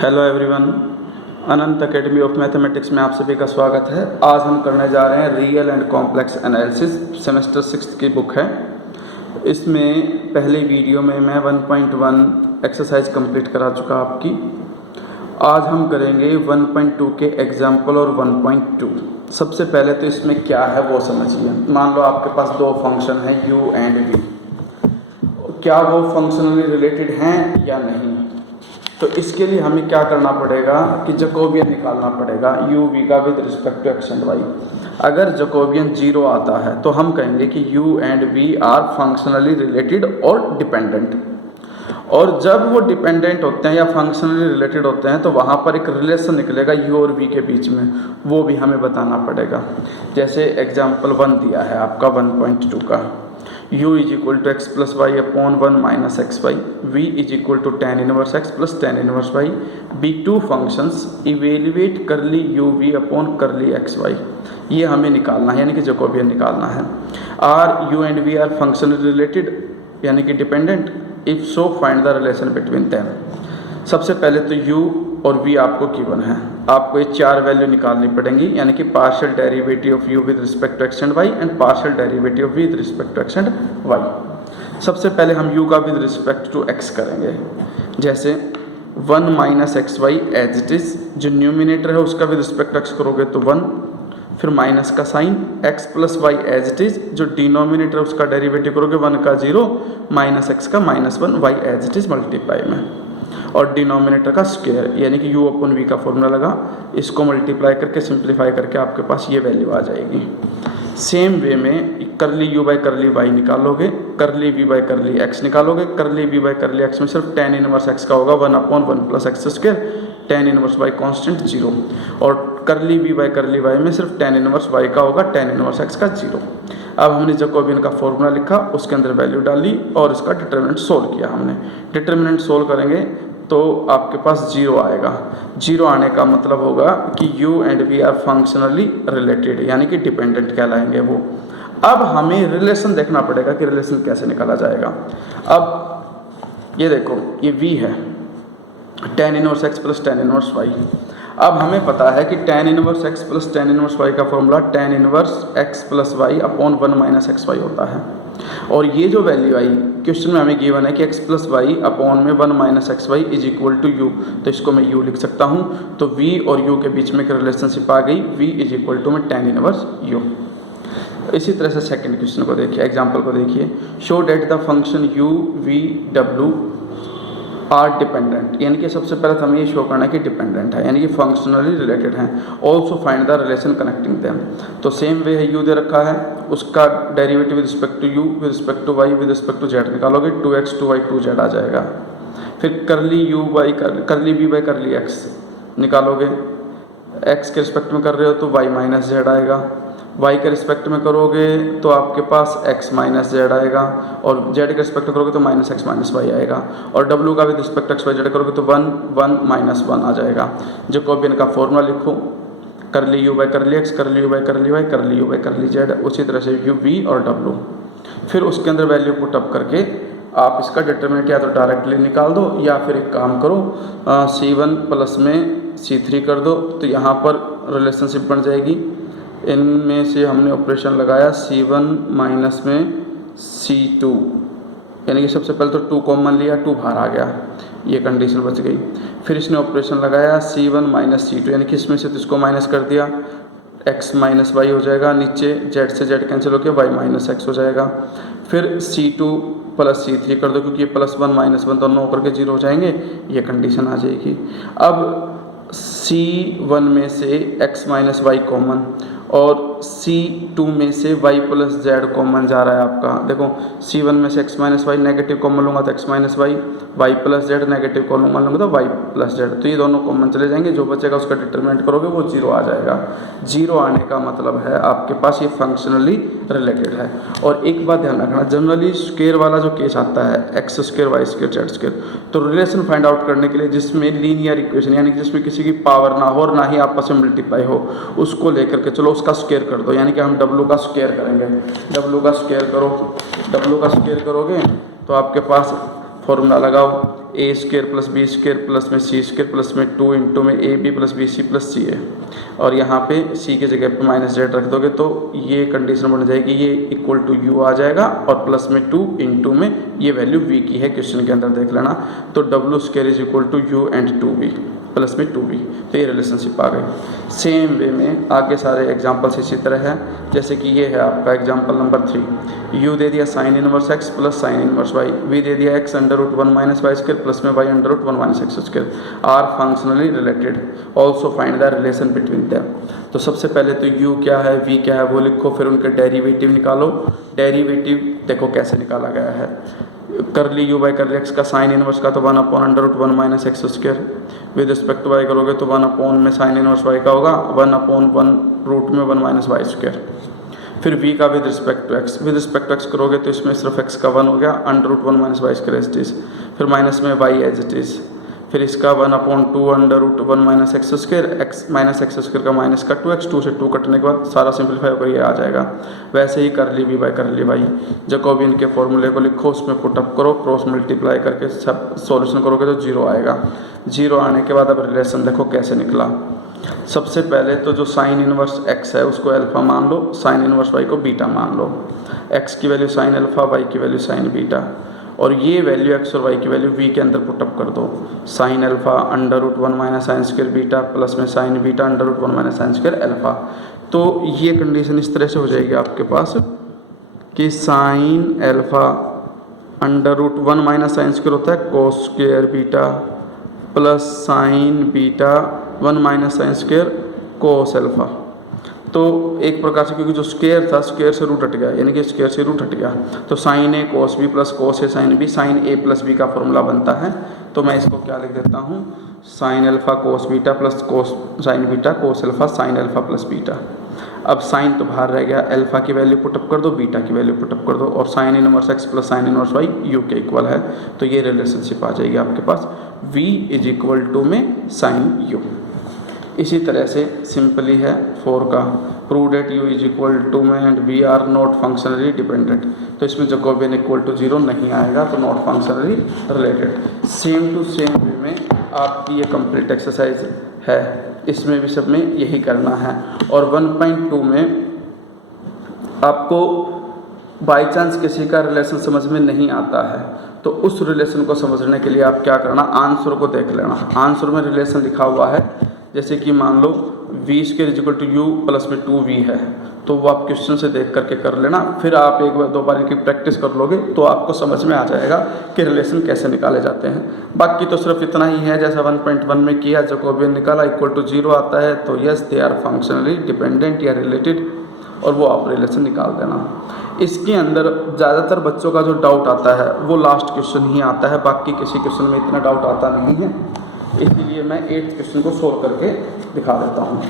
Hello everyone, Anant academy of mathematics में आप सभी का स्वागत है। आज हम करने जा रहे हैं real and complex analysis, semester 6 की बुक है। इसमें पहले वीडियो में मैं 1.1 एक्सरसाइज कंप्लीट करा चुका आपकी। आज हम करेंगे 1.2 के एग्जाम्पल और 1.2। सबसे पहले तो इसमें क्या है वो समझिए। मान लो आपके पास दो फंक्शन है u एंड v, क्या वो फंक्शनली रिलेटेड हैं या नहीं। तो इसके लिए हमें क्या करना पड़ेगा कि जैकोबियन निकालना पड़ेगा u v का with respect to x and y। अगर जैकोबियन 0 आता है तो हम कहेंगे कि u and v are functionally related और डिपेंडेंट। और जब वो डिपेंडेंट होते हैं या फंक्शनली रिलेटेड होते हैं तो वहाँ पर एक रिलेशन निकलेगा u और v के बीच में, वो भी हमें बताना पड़ेगा। जैसे एग्जाम्पल 1 दिया है आपका 1.2 का, u is equal to x plus y upon 1 minus x y, वी is equal to tan inverse x plus tan inverse y, be two functions evaluate curly u v upon curly x y. ये हमें निकालना है, यानी कि Jacobian निकालना है। Are u and v are functionally related यानी कि dependent, if so find the relation between them. सबसे पहले तो u और v आपको गिवन है, आपको ये चार वैल्यू निकालनी पड़ेंगी, यानी कि partial derivative of u with respect to x and y and partial derivative of v with respect to x and y। सबसे पहले हम u का विद रिस्पेक्ट टू x करेंगे। जैसे 1 minus x y as it is, जो numerator है उसका with respect to x करोगे तो 1, फिर माइनस का sign, x plus y as it is, जो डिनोमिनेटर है उसका डेरिवेटिव करोगे 1 का 0, माइनस x का -1, y as it is multiply में, और डिनोमिनेटर का स्क्वायर यानी कि u अपन v का फॉर्मूला लगा, इसको मल्टीप्लाई करके सिंप्लीफाई करके आपके पास ये वैल्यू आ जाएगी। सेम वे में करली u बाई करली y निकालोगे, करली v बाई करली x निकालोगे, करली v बाई करली x में सिर्फ टेन इनवर्स x का होगा 1 upon 1 plus x square, ten inverse y constant 0, और curly v by curly y में सिर्फ टेन इनवर्स y का होगा टेन इनवर्स x का 0। अब हमने जैकोबियन का फॉर्मूला लिखा, उसके अंदर वैल्यू डाली और इसका डिटरमिनेंट सोल्व किया। हमने डिटरमिनेंट सोल्व करेंगे तो आपके पास 0 आएगा। 0 आने का मतलब होगा कि u and v are functionally related, यानी कि डिपेंडेंट कहलाएंगे वो। अब हमें रिलेशन देखना पड़ेगा कि रिलेशन कैसे निकाला जाएगा। अब ये देखो, ये v है, tan inverse x plus tan inverse y। अब हमें पता है कि tan inverse x plus tan inverse y का formula tan inverse x plus y upon 1 minus x y होता है। और ये जो वैल्यू आई क्वेश्चन में हमें गिवन है कि x प्लस वाई अपॉन में 1 minus x y is equal to u, तो इसको मैं u लिख सकता हूँ। तो v और u के बीच में एक रिलेशनशिप आ गई, v इज इक्वल टू में टेन इनवर्स u। इसी तरह से सेकंड क्वेश्चन को देखिए, एग्जाम्पल को देखिए। Show that the function u v w are dependent, यानी कि सबसे पहले तो हमें ये शो करना है कि डिपेंडेंट है, यानी कि फंक्शनली रिलेटेड हैं। Also find the relation connecting them. तो सेम वे है, u दे रखा है, उसका derivative with respect to u with respect to y with respect to z निकालोगे, 2x 2y 2z आ जाएगा। फिर करली u बाई करली v बाई करली x निकालोगे, x के रिस्पेक्ट में कर रहे हो तो y माइनस z आएगा, y के रिस्पेक्ट में करोगे तो आपके पास x माइनस जेड आएगा, और z के रिस्पेक्ट में करोगे तो माइनस एक्स माइनस वाई आएगा, और w का with respect x y z करोगे तो 1 1 माइनस 1 आ जाएगा। जैकोबियन का फॉर्मूला लिखो, करली u by curly x, curly u by curly y, करली u बाई करली z, उसी तरह से u v और w। फिर उसके अंदर वैल्यू पुट अप करके आप इसका डिटरमिनेंट या तो डायरेक्टली निकाल दो, या फिर एक काम करो, c1 प्लस में c3 कर दो, तो यहाँ पर रिलेशनशिप बन जाएगी। इनमें से हमने ऑपरेशन लगाया c1 माइनस में c2, यानी कि सबसे पहले तो 2 कॉमन लिया, 2 बाहर आ गया, ये कंडीशन बच गई। फिर इसने ऑपरेशन लगाया c1 माइनस c2, यानी कि इसमें से तो इसको माइनस कर दिया, x माइनस वाई हो जाएगा, नीचे z से z कैंसिल होकर y माइनस एक्स हो जाएगा। फिर c2 प्लस c3 कर दो, क्योंकि ये प्लस 1 माइनस 1 दोनों होकर के 0 हो जाएंगे, ये कंडीशन आ जाएगी। अब c1 में से x माइनस वाई कॉमन, और c2 में से y प्लस जेड कॉमन जा रहा है आपका। देखो c1 में से x minus y negative common लूँगा तो x minus y, y plus z negative common लूँगा तो y प्लस जेड, तो ये दोनों कॉमन चले जाएंगे, जो बचेगा उसका डिटरमिनेंट करोगे वो 0 आ जाएगा। 0 आने का मतलब है आपके पास ये फंक्शनली रिलेटेड है। और एक बात ध्यान रखना, जनरली स्क्वायर वाला जो केस आता है, x square y square z square, तो रिलेशन फाइंड आउट करने के लिए जिसमें लीनियर इक्वेशन यानी कि जिसमें किसी की पावर ना हो और ना ही आपस में मल्टीप्लाई हो, उसको लेकर के चलो उसका स्क्वायर कर दो, यानी कि हम w का स्क्वायर करेंगे। w का स्क्वायर करो, w का स्क्वायर करोगे तो आपके पास फॉर्मूला लगाओ, A square plus B square plus में सी स्क्र प्लस में 2 इंटू में A B plus B C plus C A, और यहाँ पे सी की जगह पे माइनस जेड रख दोगे तो ये कंडीशन बन जाएगी, ये इक्वल टू यू आ जाएगा और प्लस में 2 इंटू में ये वैल्यू वी की है, क्वेश्चन के अंदर देख लेना। तो डब्ल्यू square is equal to u and 2v plus में 2v, तो ये रिलेशनशिप आ गई। सेम वे में आगे सारे एग्जांपल्स इसी तरह है, जैसे कि ये है आपका एग्जांपल नंबर 3, यू दे दिया sine inverse x plus sine inverse Y, V दे दिया X under root 1 minus Y square plus में Y under root 1 minus x square, are functionally related, also find the relation between them. तो सबसे पहले तो u क्या है, v क्या है वो लिखो, फिर उनके डेरिवेटिव निकालो। डेरिवेटिव देखो कैसे निकाला गया है, curly u by curly x का साइन इनवर्स का तो 1 upon under root 1 minus x square, with respect to y करोगे तो 1 अपॉन में साइन इनवर्स वाई का होगा 1 अपॉन 1 रूट में 1 माइनस वाई स्क्र। फिर v का with respect to x, with respect to x करोगे तो इसमें सिर्फ x का 1 हो गया under root 1 minus Y square as it is, फिर माइनस में y एज इट इज़, फिर इसका 1 upon 2 under root 1 minus x square, x minus x square का माइनस का 2x, 2 से 2 कटने के बाद सारा सिंपलीफाई होकर ये आ जाएगा। वैसे ही curly v by curly y, Jacobian के फॉर्मूले को लिखो, उसमें पुटअप करो, क्रॉस मल्टीप्लाई करके सब सॉल्यूशन करोगे तो 0 आएगा। 0 आने के बाद अब रिलेशन देखो कैसे निकला। सबसे पहले तो जो साइन इनवर्स x है उसको अल्फा मान लो, साइन इनवर्स y को बीटा मान लो, x की वैल्यू साइन अल्फा, y की वैल्यू साइन बीटा, और ये वैल्यू x और y की वैल्यू v के अंदर पुटअप कर दो। Sine alpha under root 1 minus sine square beta plus में sine beta under root 1 minus sine square alpha. तो ये कंडीशन इस तरह से हो जाएगी आपके पास कि sine alpha under root 1 minus sine square होता है cos square beta plus sine beta 1 minus sine square cos alpha. तो एक प्रकार से क्योंकि जो स्क्वायर था स्क्वायर से रूट हट गया, यानी कि स्क्वायर से रूट हट गया, तो साइन ए कोस बी प्लस कोस ए साइन बी, साइन ए प्लस बी का फॉर्मूला बनता है। तो मैं इसको क्या लिख देता हूँ, sine alpha cos beta plus cos sign beta cos alpha sine alpha plus beta. अब साइन तो बाहर रह गया, अल्फा की वैल्यू पुटअप कर दो, बीटा की वैल्यू पुटअप कर दो, और sine inverse x plus sine inverse y u के इक्वल है। तो ये रिलेशनशिप आ जाएगी आपके पास, v इज इक्वल टू में साइन यू। इसी तरह से सिंपली है 4 का, prove that u is equal to में and v are not functionally dependent. तो इसमें जैकोबियन इक्वल टू 0 नहीं आएगा, तो not functionally related. Same to same way में आपकी ये कंप्लीट एक्सरसाइज है, इसमें भी सब में यही करना है। और 1.2 में आपको बाई चांस किसी का रिलेशन समझ में नहीं आता है तो उस रिलेशन को समझने के लिए आप क्या करना, आंसर को देख लेना। आंसर में रिलेशन लिखा हुआ है, जैसे कि मान लो v square is equal to u plus में 2v है, तो वो आप क्वेश्चन से देख करके कर लेना। फिर आप एक बार 2 बार की प्रैक्टिस कर लोगे तो आपको समझ में आ जाएगा कि रिलेशन कैसे निकाले जाते हैं। बाकी तो सिर्फ इतना ही है, जैसा 1.1 में किया, जैकोबियन निकाला इक्वल टू 0 आता है तो yes they are functionally dependent या रिलेटेड, और वो आप रिलेशन निकाल देना। इसके अंदर ज़्यादातर बच्चों का जो डाउट आता है वो लास्ट क्वेश्चन ही आता है, बाकी किसी क्वेश्चन में इतना डाउट आता नहीं है, इसीलिए मैं 8th क्वेश्चन को सोल्व करके दिखा देता हूँ।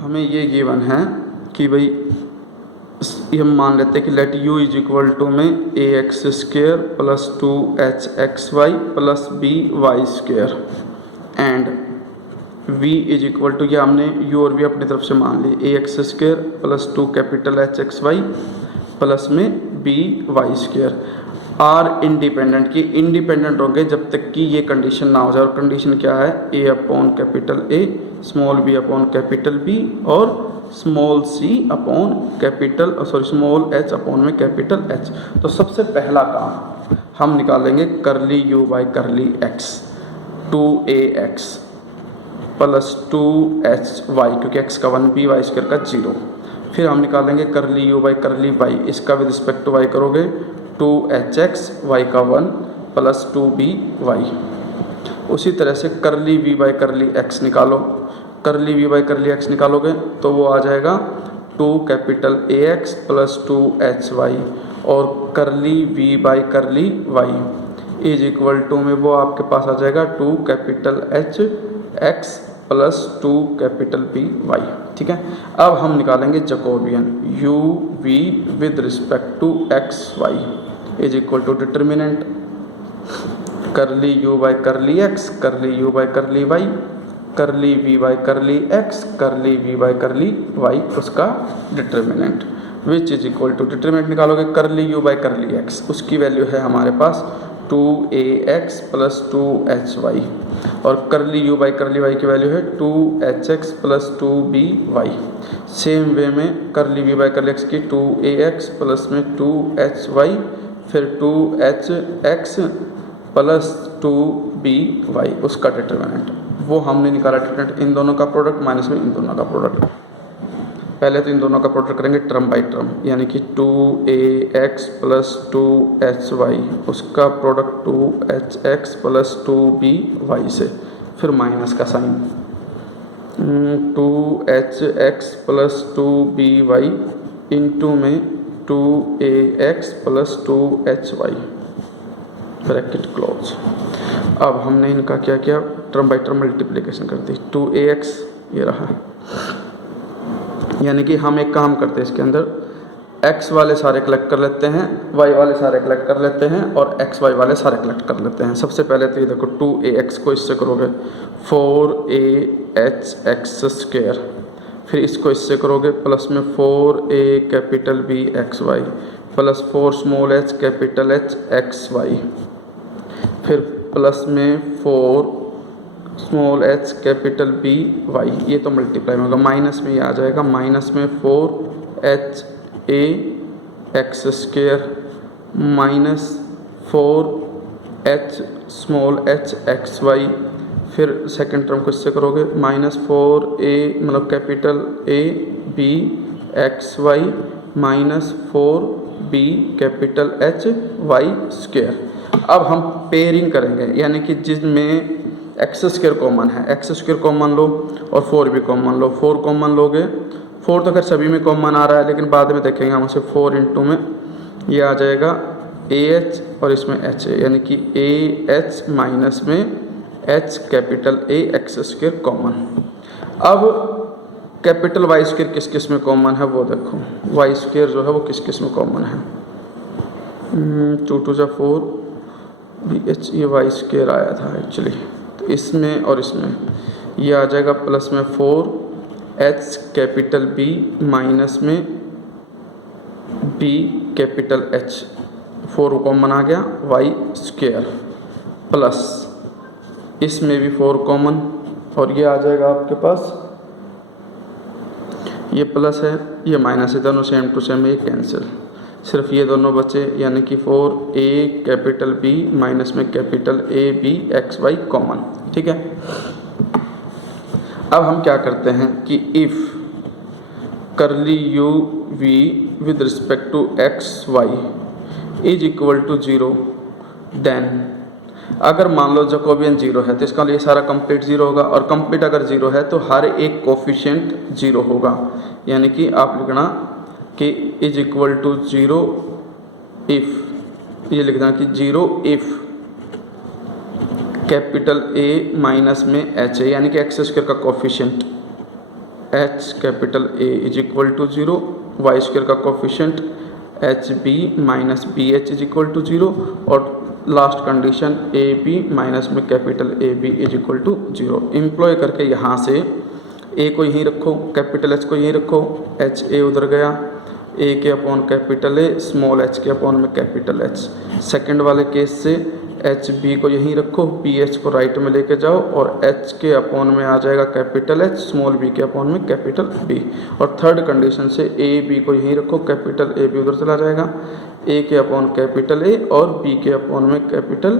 हमें ये गिवन है कि भाई ये हम मान लेते हैं कि let u is equal to में ax square plus 2hxy plus by square and v is equal to, ये हमने u और v अपनी तरफ से मान ली, ax square plus 2 capital hxy plus में by स्क्र। आर इंडिपेंडेंट की इंडिपेंडेंट होंगे जब तक कि ये कंडीशन ना हो जाए, और कंडीशन क्या है, a upon capital A, small b upon capital B और small c upon capital small h upon में कैपिटल H। तो सबसे पहला काम हम निकालेंगे करली u by curly x, 2ax plus 2hy, क्योंकि x का 1b y स्क्वायर का 0। फिर हम निकालेंगे करली u बाई करली y, इसका विद रिस्पेक्ट टू y करोगे 2hx, y का 1 प्लस 2by। उसी तरह से करली v बाई करली x निकालो, करली v बाई करली x निकालोगे तो वो आ जाएगा 2 कैपिटल ax प्लस 2hy, और curly v by curly y is equal to में वो आपके पास आ जाएगा 2 capital h x plus 2 capital by। ठीक है, अब हम निकालेंगे Jacobian u v with respect to x y is equal to determinant curly u by curly x, curly u by curly y, curly v by curly x, curly v by curly y, उसका determinant which is equal to, determinant निकालोगे करली u by curly x, उसकी value है हमारे पास 2ax plus 2hy, और करली u by करली Y की वैल्यू है 2hx plus 2by। Same way में करली वी बाई करली एक्स की 2ax प्लस में 2hy, फिर 2hx प्लस 2by, उसका डिटरमिनेंट वो हमने निकाला। डिटरमिनेंट इन दोनों का प्रोडक्ट माइनस में इन दोनों का प्रोडक्ट। पहले तो इन दोनों का प्रोडक्ट करेंगे टर्म बाई टर्म, यानी कि 2ax प्लस 2hy, उसका प्रोडक्ट 2hx प्लस 2by से, फिर माइनस का sign 2hx plus 2by into में 2ax plus 2hy, bracket close. अब हमने इनका क्या किया, टर्म बाई टर्म मल्टीप्लिकेशन कर दी। 2ax ये रहा, यानी कि हम एक काम करते हैं इसके अंदर, x वाले सारे कलेक्ट कर लेते हैं, y वाले सारे कलेक्ट कर लेते हैं और x y वाले सारे कलेक्ट कर लेते हैं। सबसे पहले तो ये देखो 2ax को इससे करोगे 4ahx², फिर इसको इससे करोगे प्लस में 4a capital B xy plus 4 small h capital H xy, फिर प्लस में 4 small h capital B y, ये तो मल्टीप्लाई में होगा। माइनस में ये आ जाएगा, माइनस में 4ha x² minus 4h small h xy, फिर सेकंड टर्म को इससे करोगे माइनस 4a मतलब capital A B xy minus 4b capital H y²। अब हम पेयरिंग करेंगे, यानी कि जिसमें x² कॉमन है, x² कॉमन लो और 4 भी कॉमन लो। 4 कॉमन लोगे, 4 तो खैर सभी में कॉमन आ रहा है, लेकिन बाद में देखेंगे हम उसे। 4 इंटू में ये आ जाएगा ah और इसमें h है, यानी कि ah माइनस में h capital A x² common. अब कैपिटल y² किस किस में कॉमन है वो देखो, y² जो है वो किस किस में कॉमन है, 2 2 जा 4 bh, ये y² आया था एक्चुअली, तो इसमें और इसमें ये आ जाएगा प्लस में 4h कैपिटल B माइनस में b कैपिटल H, 4 कॉमन आ गया y² प्लस इसमें भी 4 कॉमन, और ये आ जाएगा आपके पास, ये प्लस है ये माइनस है, दोनों सेम टू सेम, ये कैंसिल, सिर्फ ये दोनों बचे, यानी कि 4a कैपिटल B माइनस में capital A B xy common. ठीक है, अब हम क्या करते हैं कि if curly u v with respect to x y is equal to 0, then अगर मान लो जैकोबियन 0 है तो इसका ये सारा कंप्लीट 0 होगा, और कंप्लीट अगर 0 है तो हर एक कोफिशिएंट 0 होगा, यानी कि आप लिखना कि इज इक्वल टू 0 इफ़, ये लिखना कि 0 इफ़ कैपिटल A माइनस में h है, यानी कि x² का coefficient h capital A is equal to 0, y² का coefficient HB minus BH is equal to 0, और लास्ट कंडीशन AB माइनस में capital AB is equal to 0। Employ करके यहाँ से A को यहीं रखो, कैपिटल H को यहीं रखो, HA उधर गया, A के upon capital A small h के अपॉन में कैपिटल H। सेकंड वाले केस से HB को यहीं रखो, BH को राइट में लेके जाओ, और H के अपॉन में आ जाएगा कैपिटल H स्मॉल b के अपॉन में कैपिटल B। और थर्ड कंडीशन से AB को यहीं रखो, कैपिटल AB उधर चला जाएगा, A के अपॉन कैपिटल A और B के अपॉन में कैपिटल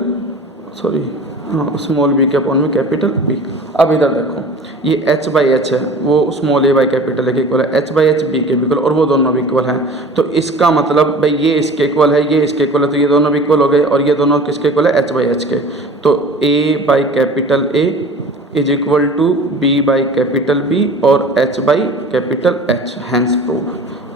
स्मॉल b के अपॉन में कैपिटल B। अब इधर देखो ये h बाई एच है, वो small a by capital A के इक्वल है, h बाई एच B के इक्वल, और वो दोनों भी इक्वल हैं। तो इसका मतलब भाई ये इसके इक्वल है, ये इसके इक्वल है, तो ये दोनों भी इक्वल हो गए, और ये दोनों किसके इक्वल है, h बाई एच के। तो a by capital A is equal to b by capital B और h by capital H, hence proved.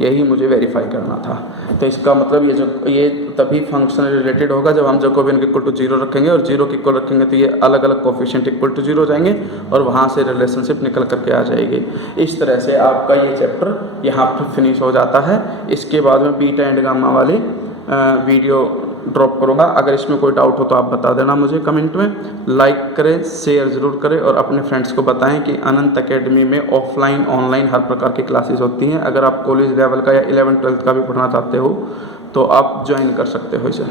यही मुझे वेरीफाई करना था। तो इसका मतलब ये तभी फंक्शन रिलेटेड होगा जब हम जैकोबियन के इक्वल टू 0 रखेंगे, और 0 के इक्वल रखेंगे तो ये अलग अलग कोफिशिएंट इक्वल टू 0 हो जाएंगे, और वहाँ से रिलेशनशिप निकल करके आ जाएगी। इस तरह से आपका ये चैप्टर यहाँ पर फिनिश हो जाता है। इसके बाद में बीटा एंड गामा वाले वीडियो ड्रॉप करूँगा। अगर इसमें कोई डाउट हो तो आप बता देना मुझे कमेंट में। लाइक करें, शेयर ज़रूर करें और अपने फ्रेंड्स को बताएं कि अनंत एकेडमी में ऑफलाइन ऑनलाइन हर प्रकार की क्लासेस होती हैं। अगर आप कॉलेज लेवल का या 11th 12th का भी पढ़ना चाहते हो तो आप ज्वाइन कर सकते हो इसे।